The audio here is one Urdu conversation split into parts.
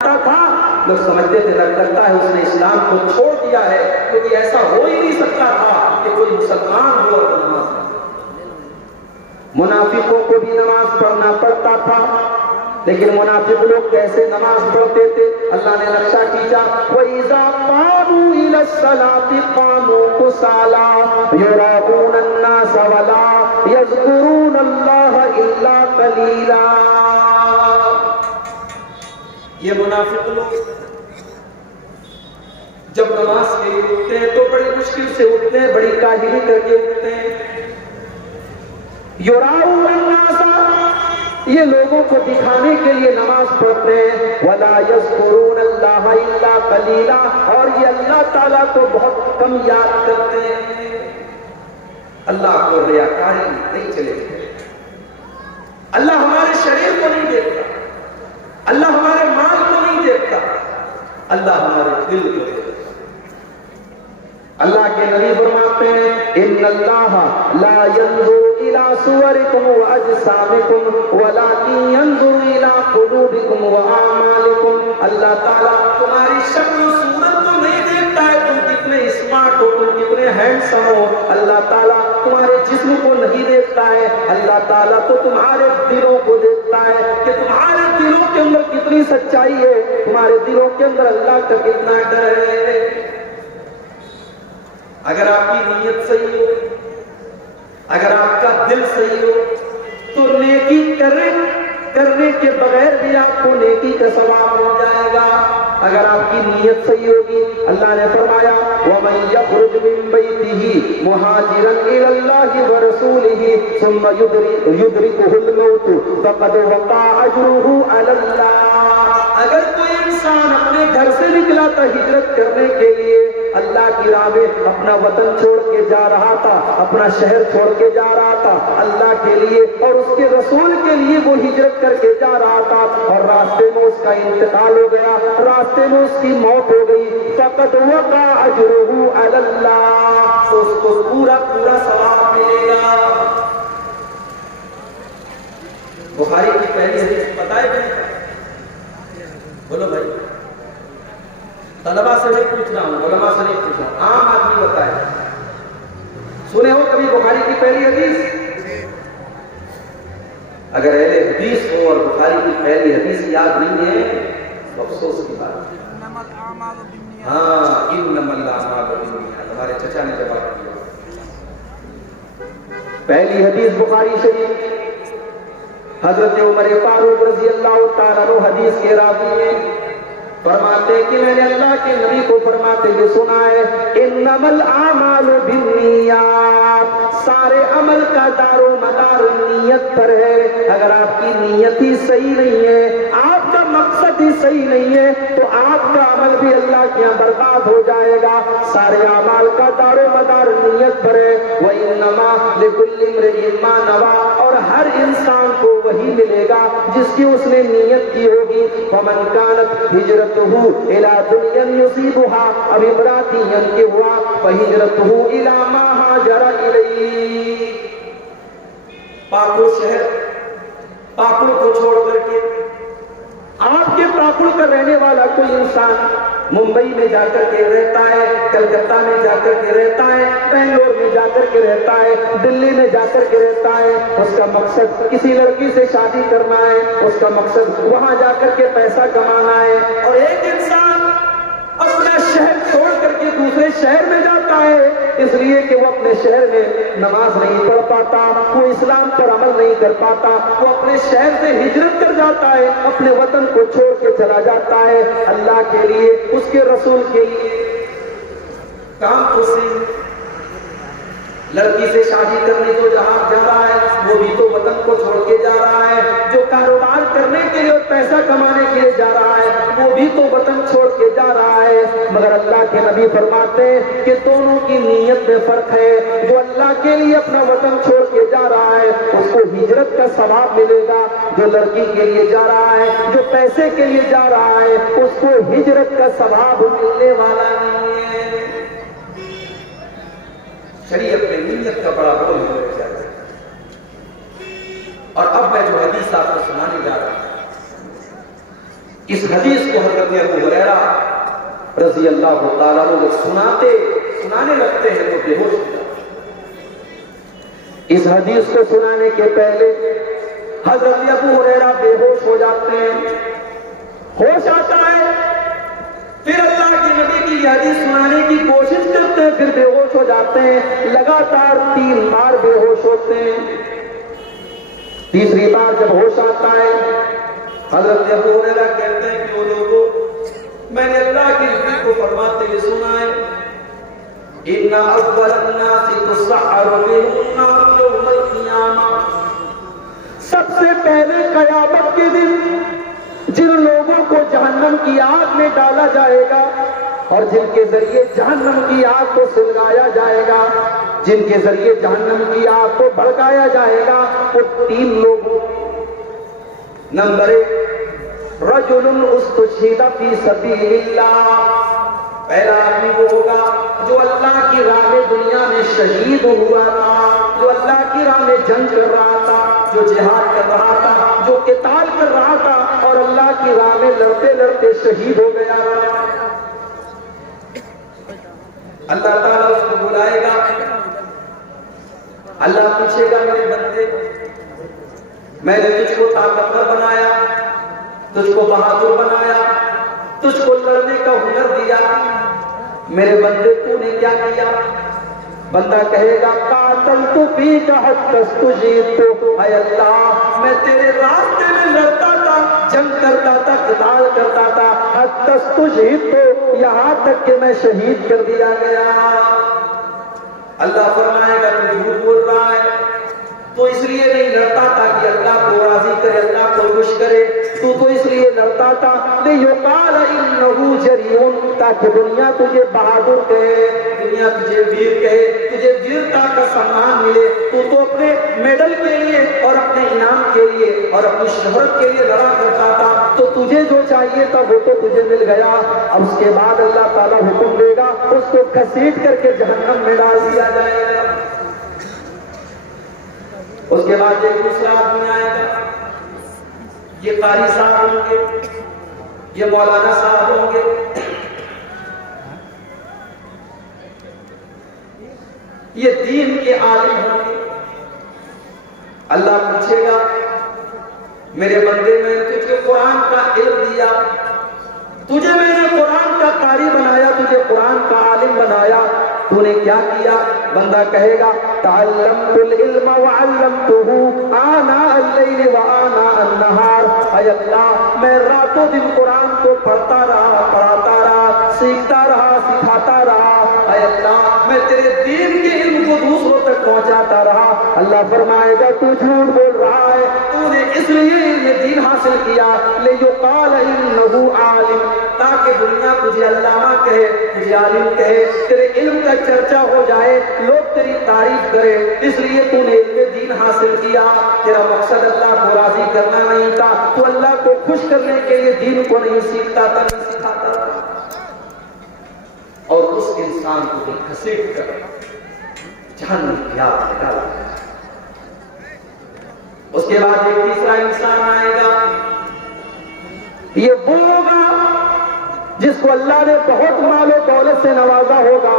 تھا، لوگ سمجھتے تھے لگتا ہے اس نے اسلام کو چھوڑ دیا ہے، کیونکہ ایسا ہو ہی نہیں سکتا تھا کہ کوئی مسلمان ہو اور نماز پڑھے۔ منافقوں کو بھی نماز پڑھنا پڑتا تھا، لیکن منافق لوگ کیسے نماز پڑھتے تھے؟ اللہ نے نقشہ کھینچا، وَإِذَا قَامُوا إِلَى الصَّلَاةِ قَامُوا كُسَالَىٰ يُرَاءُونَ النَّاسَ وَلَا يَذْكُرُونَ اللَّهَ إِلَّا قَلِيلًا۔ یہ منافق لوگ جب نماز کے لیے اٹھتے ہیں تو بڑی مشکل سے اٹھتے ہیں، بڑی کاہلی کر کے اٹھتے ہیں۔ یراؤن الناس، یہ لوگوں کو دکھانے کے لیے نماز پڑھتے ہیں، ولا یذکرون اللہ الا قلیلا، اور یہ اللہ تعالیٰ کو بہت کم یاد کرتے ہیں۔ اللہ کو ریاکاری نہیں چلے گی، اللہ ہمارے شریر کو نہیں دیکھتا، اللہ ہمارے مال کو نہیں دیکھتا، اللہ ہمارے دل کو دیکھتا۔ اللہ کے نبی فرماتے ہیں، ان اللہ لا ينظر الى صوركم واجسامكم ولكن ينظر الى قلوبكم واعمالكم۔ اللہ تعالیٰ تمہاری شکل و صورت کو نہیں دیکھتا ہے، تم کتنے اسمارٹ ہو، تم کتنے ہینڈسم ہو، اللہ تعالیٰ تمہارے جسم کو نہیں دیکھتا ہے، اللہ تعالیٰ تو تمہارے دلوں کو دیکھتا ہے کہ تمہارے دلوں کے اندر کتنی سچائی ہے، تمہارے دلوں کے اندر اللہ کا کتنا ڈر ہے۔ اگر آپ کی نیت صحیح ہو، اگر آپ کا دل صحیح ہو تو نیکی کرنے کے بغیر بھی آپ کو نیکی کا ثواب مل جائے گا۔ اگر آپ کی نیت صحیح ہوگی، اللہ نے فرمایا وَمَن يَخْرُجْ مِن بَيْتِهِ مُهَاجِرًا إِلَى اللَّهِ وَرَسُولِهِ ثُمَّ يُدْرِكُهُ الْمَوْتُ فَقَدْ وَقَعَ أَجْرُهُ عَلَى اللَّهِ۔ اگر کوئی انسان اپنے گھر سے نکلا تھا ہجرت کرنے کے لیے، اللہ کی راہ میں اپنا وطن چھوڑ کے جا رہا تھا، اپنا شہر چھوڑ کے جا رہا تھا اللہ کے لیے اور اس کے رسول کے لیے وہ ہجرت کر کے جا رہا تھا، اور راستے میں اس کا انتقال ہو گیا، راستے میں اس کی موت ہو گئی، فقد وقع اجرہ علی اللہ، تو اس کو پورا ثواب ملے گا۔ بخاری کی پہلی حدیث پتہ ہے کیا؟ بولو بھائی، طلبہ سے نہیں پوچھ رہا ہوں، علماء سے نہیں پوچھ رہا ہوں، عام آدمی بتائے، سنے ہو کبھی بخاری کی پہلی حدیث؟ اگر اہل حدیث ہو اور بخاری کی پہلی حدیث یاد نہیں ہے تو افسوس کی بات ہے۔ ہاں، انما الاعمال بالنیات، ہمارے چچا نے جواب دیا۔ پہلی حدیث بخاری شریف، حضرت عمر فاروق رضی اللہ تعالیٰ عنہ حدیث کے راوی ہیں، فرماتے کہ میں نے اللہ کے نبی کو فرماتے یہ سنا ہے، انما الاعمال بالنیات، سارے عمل کا دار و مدار نیت پر ہے۔ اگر آپ کی نیت ہی صحیح نہیں ہے، آپ کا مقصد ہی صحیح نہیں ہے، تو آپ کا عمل بھی اللہ کے یہاں برباد ہو جائے گا۔ سارے اعمال کا دار و مدار نیت پر ہے۔ وَإِنَّمَا لِكُلِّ امْرِئٍ مَّا نَوَىٰ، اور ہر انسان کو وہی ملے گا جس کی اس نے نیت کی ہوگی۔ فَمَنْ كَانَتْ هِجْرَتُهُ إِلَىٰ دُنْيًا يُصِيبُهَا أَوْ امْرَأَةٍ يَنكِحُهَا فَهِجْرَتُهُ إِلَىٰ مَا هَاجَرَ إِلَيْهِ۔ پاکو شہر، پاکو کو چھوڑ کر کے آپ کے پاکڑ کا رہنے والا کوئی انسان ممبئی میں جا کر کے رہتا ہے، کلکتہ میں جا کر کے رہتا ہے، بنگلور میں جا کر کے رہتا ہے، دلی میں جا کر کے رہتا ہے، اس کا مقصد کسی لڑکی سے شادی کرنا ہے، اس کا مقصد وہاں جا کر کے پیسہ کمانا ہے، اور ایک انسان اپنا شہر چھوڑ کر کے دوسرے شہر میں جاتا ہے اس لیے کہ وہ اپنے شہر میں نماز نہیں پڑھ پاتا، وہ اسلام پر عمل نہیں کر پاتا، وہ اپنے شہر سے ہجرت کر جاتا ہے، اپنے وطن کو چھوڑ کے چلا جاتا ہے اللہ کے لیے، اس کے رسول کے لیے۔ کام تو صحیح، لڑکی سے شادی کرنے کو جہاں جا رہا ہے وہ بھی تو وطن کو چھوڑ کے جا رہا ہے، جو کاروبار کرنے کے لیے اور پیسہ کمانے کے لیے جا رہا ہے وہ بھی تو وطن چھوڑ کے جا رہا ہے، مگر اللہ کے نبی فرماتے ہیں کہ دونوں کی نیت میں فرق ہے۔ جو اللہ کے لیے اپنا وطن چھوڑ کے جا رہا ہے اس کو ہجرت کا ثواب ملے گا، جو لڑکی کے لیے جا رہا ہے، جو پیسے کے لیے جا رہا ہے اس کو ہجرت کا ثواب ملنے والا نہیں ہے۔ شریعت میں نیت کا بڑا رول ہونا چاہیے۔ اور اب میں جو حدیث آپ کو سنانے جا رہا ہوں، اس حدیث کو حضرت ابو ہریرہ رضی اللہ تعالیٰ عنہ سنانے لگتے ہیں تو بے ہوش ہو جاتے ہیں۔ اس حدیث کو سنانے کے پہلے حضرت ابو ہریرہ بے ہوش ہو جاتے ہیں، ہوش آتا ہے، پھر اللہ کے نبی کی یہ حدیث سنانے کی کوشش کرتے ہیں، پھر بے ہوش ہو جاتے ہیں، لگاتار 3 بار بے ہوش ہوتے ہیں۔ تیسری بار جب ہوش آتا ہے، حضرت ابو ہریرہ کہتے ہیں کہ وہ لوگوں، میں نے اللہ کے نبی کو فرماتے ہوئے سنا ہے، ان اول الناس تسعر بهم النار یوم القیامہ، سب سے پہلے قیامت کے دن جن لوگوں کو جہنم کی آگ میں ڈالا جائے گا اور جن کے ذریعے جہنم کی آگ کو سلگایا جائے گا، جن کے ذریعے جہنم کی آگ کو بھڑکایا جائے گا، وہ 3 لوگ۔ نمبر 1، رجل استشہد فی سبیل اللہ، پہلا آدمی وہ ہوگا جو اللہ کی راہ میں دنیا میں شہید ہوا تھا، جو اللہ کی راہ میں جنگ کر رہا تھا، جو جہاد کر رہا تھا، جو قتال کر رہا تھا اور اللہ کی راہ میں لڑتے لڑتے شہید ہو گیا۔ اللہ تعالیٰ اس کو بلائے گا، اللہ پوچھے گا میرے بندے، میں نے تجھ کو طاقتور بنایا، تجھ کو بہادر بنایا، تجھ کو لڑنے کا ہنر دیا، میرے بندے تو نے کیا کیا؟ بندہ کہے گا قاتلت فیک حتی استجیبت، اے اللہ میں تیرے راستے میں لڑتا تھا، جنگ کرتا تھا، قتال کرتا تھا، حتی استجیبت، یہاں تک کہ میں شہید کر دیا گیا۔ اللہ فرمائے گا تو جھوٹ بول رہا ہے، تو اس لیے نہیں لڑتا تھا کہ اللہ کو راضی کرے، اللہ کو خوش کرے، تو اس لیے لڑتا تھا لِيُقَالَ إِنَّهُ جَرِيٌّ، تاکہ دنیا تجھے بہادر کہے، دنیا تجھے ویر کہے، تجھے ویرتا کا سامان ملے۔ تو اپنے میڈل کے لیے اور اپنے انعام کے لیے اور اپنی شہرت کے لیے لڑا کرتا تھا، تو تجھے جو چاہیے تھا وہ تو تجھے مل گیا۔ اب اس کے بعد اللہ تعالیٰ حکم دے گا اس کو گھسیٹ کر کے جہنم میں ڈال دیا جائے گا۔ اس کے بعد ایک دوسرا آدمی آئے گا، یہ قاری صاحب ہوں گے، یہ مولانا صاحب ہوں گے، یہ دین کے عالم ہوں گے۔ اللہ پوچھے گا میرے بندے میں نے تجھے قرآن کا علم دیا، تجھے میں نے قرآن کا قاری بنایا، تجھے قرآن کا عالم بنایا، تو نے کیا کیا؟ بندہ کہے گا تعلمت العلم وعلمته آناء اللیل وآناء النہار، اے اللہ میں راتوں دن قرآن کو پڑھتا رہا، پڑھاتا رہا، سیکھتا رہا، سکھاتا رہا، اے اللہ میں تیرے دین کے علم کو دوسروں تک پہنچاتا رہا۔ اللہ فرمائے گا تو جھوٹ بول رہا ہے، تو نے اس لیے علم دین حاصل کیا لِيُقَالَ إِنَّهُ عَالِمٌ، تاکہ دنیا تجھے علامہ کہے، تجھے عالم کہے، تیرے علم کا چرچا ہو جائے، لوگ تیری تعریف کرے، اس لیے تو نے علم دین حاصل کیا۔ تیرا مقصد اللہ کو راضی کرنا نہیں تھا، تو اللہ کو خوش کرنے کے لیے دین کو نہیں سیکھتا تھا، نہیں سکھاتا تھا، اور اس انسان کو گھسیٹ کر جہنم کی آگ میں ڈالا گیا۔ اس کے بعد ایک تیسرا انسان آئے گا، یہ وہ ہوگا جس کو اللہ نے بہت مال و دولت سے نوازا ہوگا،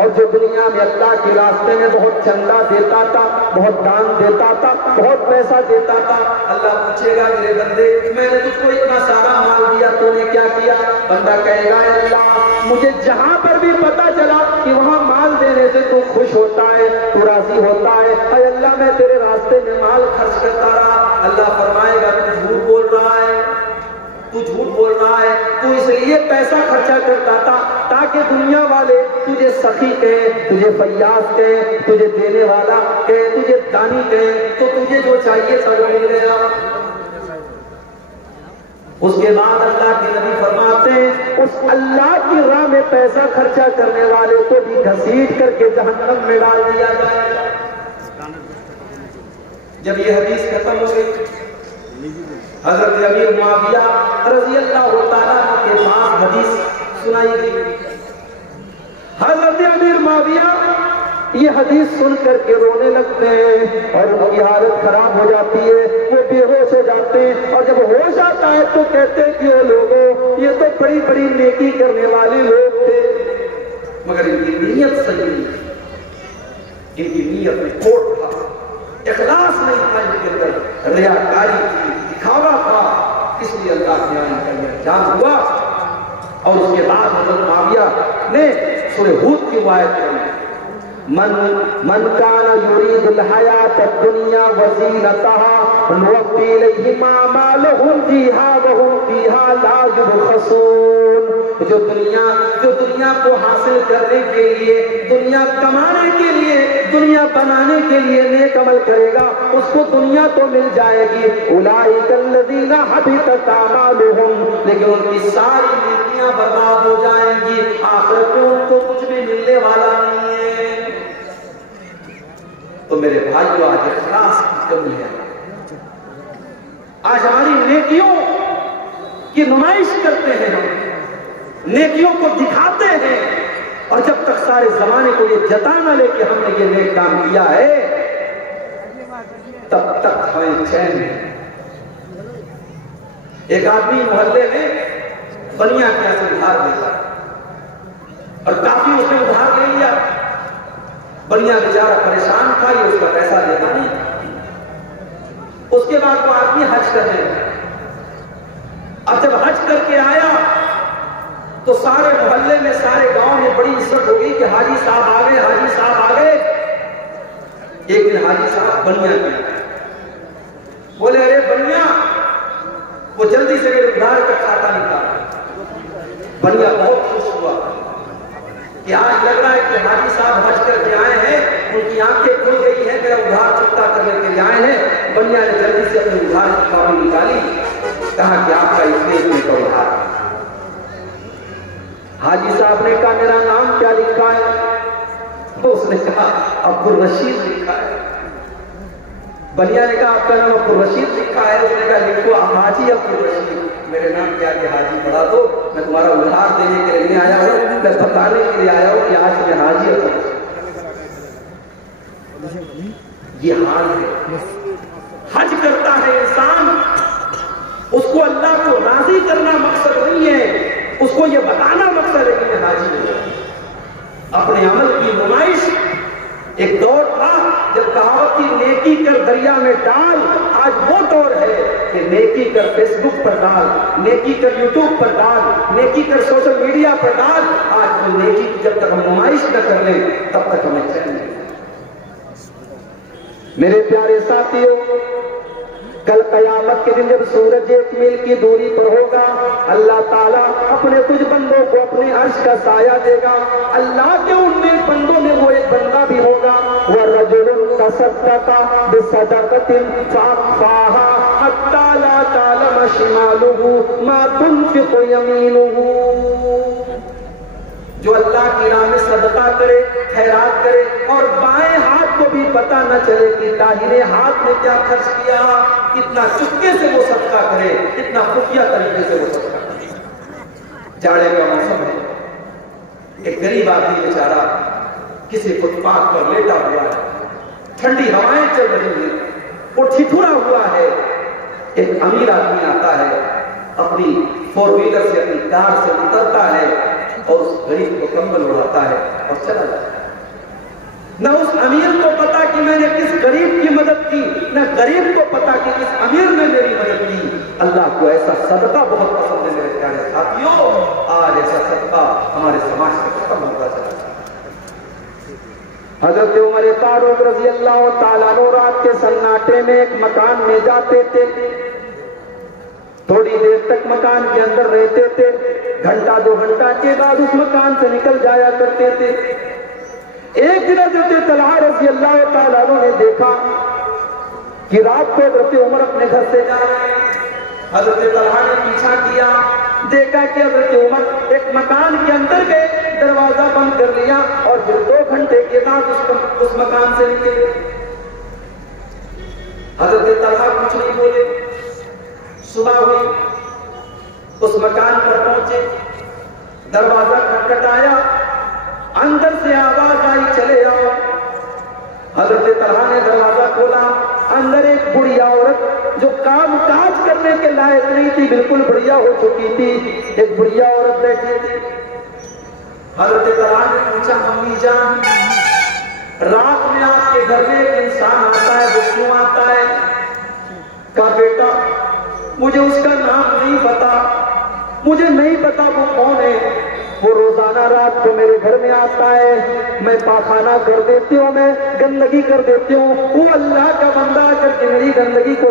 اور جو دنیا میں اللہ کے راستے میں بہت چندہ دیتا تھا، بہت دان دیتا تھا، بہت پیسہ دیتا تھا۔ اللہ پوچھے گا میرے بندے میں نے تجھ کو اتنا سارا مال دیا، تو نے کیا کیا؟ بندہ کہے گا اے اللہ مجھے جہاں پر بھی پتا چلا کہ وہاں مال دینے سے تو خوش ہوتا ہے، تو راضی ہوتا ہے، اے اللہ میں تیرے راستے میں مال خرچ کرتا رہا۔ اللہ فرمائے گا تو جھوٹ بول رہا ہے، تو جھوٹ بول رہا ہے، تو اس لیے پیسہ خرچہ کرتا تھا تاکہ دنیا والے تجھے سخی کہیں، تجھے فیاض کہیں، تجھے دینے والا کہیں، تجھے دانی کہیں، تو تجھے جو چاہیے سب مل گیا۔ اس کے بعد اللہ کے نبی فرماتے ہیں اس اللہ کی راہ میں پیسہ خرچہ کرنے والے کو بھی گھسیٹ کر کے جہنم میں ڈال دیا جائے گا۔ جب یہ حدیث ختم ہو گئی، حضرت امیر معاویہ رضی اللہ تعالیٰ کے پاس حدیث سنائی گئی۔ حضرت امیر معاویہ یہ حدیث سن کر کے رونے لگتے ہیں اور ان کی حالت خراب ہو جاتی ہے، وہ بے ہوش ہو جاتے ہیں، اور جب ہوش آتا ہے تو کہتے ہیں کہ لوگوں یہ تو بڑی بڑی نیکی کرنے والے لوگ تھے، مگر ان کی نیت صحیح نہیں، ان کی نیت میں کھوٹ تھا، اخلاص نہیں تھا، ان کے اندر ریاکاری تھی، دکھاوا تھا، اس لیے اللہ نے ان کا یہ جان ہوا۔ اور اس کے بعد حضرت معاویہ نے سورہ ہود کی آیت پڑھی، من كان يريد الحياة الدنيا وزينتها نوفي إليهم أعمالهم فيها وهم فيها لا يبخسون۔ جو دنیا کو حاصل کرنے کے لیے، دنیا کمانے کے لیے، دنیا بنانے کے لیے نیک عمل کرے گا، اس کو دنیا تو مل جائے گی، اولئک الذین حبطت اعمالهم، لیکن ان کی ساری نیکیاں برباد ہو جائیں گی، آخرت میں ان کو کچھ بھی ملنے والا نہیں ہے۔ تو میرے بھائیو، آج اخلاص کی کمی ہے، آج ہماری نیکیوں کی نمائش کرتے ہیں، ہم نیکیوں کو دکھاتے ہیں، اور جب تک سارے زمانے کو یہ جتا نہ لے کہ ہم نے یہ نیک کام کیا ہے، تب تک ہمیں چین ہے۔ ایک آدمی محلے میں بنیا کیا سے ادھار دیتا، اور کافی اس نے ادھار لے لیا، بنیا بیچارہ پریشان تھا، یہ اس کا پیسہ دیتا نہیں۔ اس کے بعد وہ آدمی حج کرنے لگا، اب جب حج کر کے آیا تو سارے محلے میں، سارے گاؤں میں بڑی عزت ہو گئی کہ حاجی صاحب آ گئے، حاجی صاحب آ گئے۔ ایک دن حاجی صاحب بنیا کے بولے، ارے بنیا، وہ جلدی سے میرے ادھار کا کھاتا نکالا۔ بنیا بہت خوش ہوا کہ آج لگ رہا ہے کہ حاجی صاحب حج کر کے آئے ہیں، ان کی آنکھیں کھل گئی ہیں، میرا ادھار چکتا کرنے کے لیے آئے ہیں۔ بنیا نے جلدی سے اپنے ادھار کی کاپی نکالی، کہا کہ آپ کا اتنے کا ادھار۔ حاجی صاحب نے کہا میرا نام کیا لکھا ہے؟ تو اس نے کہا عبدالرشید لکھا ہے۔ بنیا نے کہا آپ کا نام عبدالرشید لکھا ہے؟ اس نے کہا لکھو حاجی عبدالرشید، میرے نام کیا کہ حاجی بڑھا دو، میں تمہارا ادھار دینے کے لیے آیا ہوں، میں بتانے کے لیے آیا ہوں کہ آج میں حاجی عبدالرشید۔ یہ حال ہے، حج کرتا ہے انسان، اس کو اللہ کو راضی کرنا مقصد نہیں ہے، اس کو یہ بتانا مقصد ہے کہ میں حاجی ہوں۔ اپنے عمل کی نمائش، ایک دور تھا جب کہاوت کی نیکی کر دریا میں ڈال، آج وہ دور ہے کہ نیکی کر فیس بک پر ڈال، نیکی کر یوٹیوب پر ڈال، نیکی کر سوشل میڈیا پر ڈال۔ آج وہ نیکی کی جب تک ہم نمائش نہ کر لیں تب تک ہمیں چین نہیں۔ میرے پیارے ساتھیوں، کل قیامت کے دن جب سورج 1 میل کی دوری پر ہوگا، اللہ تعالیٰ اپنے کچھ بندوں کو اپنے عرش کا سایہ دے گا۔ اللہ کے ان بندوں میں وہ ایک بندہ بھی ہوگا، وَرَجُلٌ تَصَدَّقَ بِصَدَقَةٍ فَأَخْفَاهَا حَتَّىٰ لَا تَعْلَمَ شِمَالُهُ مَا تُنْفِقُ يَمِينُهُ۔ جو اللہ کی راہ میں صدقہ کرے، خیرات کرے، اور بائیں ہاتھ کو بھی پتہ نہ چلے کہ داہنے ہاتھ میں کیا خرچ کیا، کتنا چپکے سے وہ صدقہ کرے، کتنا خفیہ طریقے سے وہ صدقہ کرے۔ جاڑے کا موسم ہے، ایک غریب آدمی بیچارہ کسی فٹ پاتھ پر لیٹا ہوا ہے، ٹھنڈی ہوائیں چل رہی ہیں، وہ ٹھٹھرا ہوا ہے۔ ایک امیر آدمی آتا ہے، اپنی 4 ویلر سے، اپنی کار سے اترتا ہے اور اس غریب کو کمبل اڑاتا ہے اور چلا جاتا ہے۔ نہ اس امیر کو پتا کہ میں نے کس غریب کی مدد کی، نہ غریب کو پتا کہ کس امیر نے میری مدد کی۔ اللہ کو ایسا صدقہ بہت پسند ہے میرے پیارے ساتھیوں، آج ایسا صدقہ ہمارے سماج سے ختم ہوتا چلا۔ حضرت عمر فاروق رضی اللہ تعالیٰ عنہ رات کے سناٹے میں ایک مکان میں جاتے تھے، تھوڑی دیر تک مکان کے اندر رہتے تھے، گھنٹہ 2 گھنٹہ کے بعد اس مکان سے نکل جایا کرتے تھے۔ ایک دن حضرت طلحہ رضی اللہ تعالیٰ عنہ نے دیکھا کہ رات کو حضرت عمر اپنے گھر سے جا رہے ہیں۔ حضرت طلحہ نے پیچھا کیا، دیکھا کہ حضرت عمر ایک مکان کے اندر گئے، دروازہ بند کر لیا، اور پھر 2 گھنٹے کے بعد اس مکان سے نکلے۔ حضرت طلحہ کچھ نہیں بولے۔ صبح ہوئی، اس مکان پر پہنچے، دروازہ کھٹکھٹایا، اندر سے آواز آئی چلے آؤ۔ حضرت طلحہ نے دروازہ کھولا، اندر ایک بڑھیا عورت جو کام کاج کرنے کے لائق نہیں تھی، بالکل بڑھیا ہو چکی تھی، ایک بڑھیا عورت بیٹھی تھی۔ حضرت طلحہ نے پوچھا امی جان رات میں آپ کے گھر میں ایک انسان آتا ہے، وہ کیوں آتا ہے؟ کہا بیٹا مجھے اس کا نام نہیں پتا، مجھے نہیں پتا وہ کون ہے، وہ روزانہ رات کو میرے گھر میں آتا ہے، میں پاخانہ کر دیتی ہوں، میں گندگی کر دیتی ہوں، وہ اللہ کا بندہ کر کے میری گندگی کو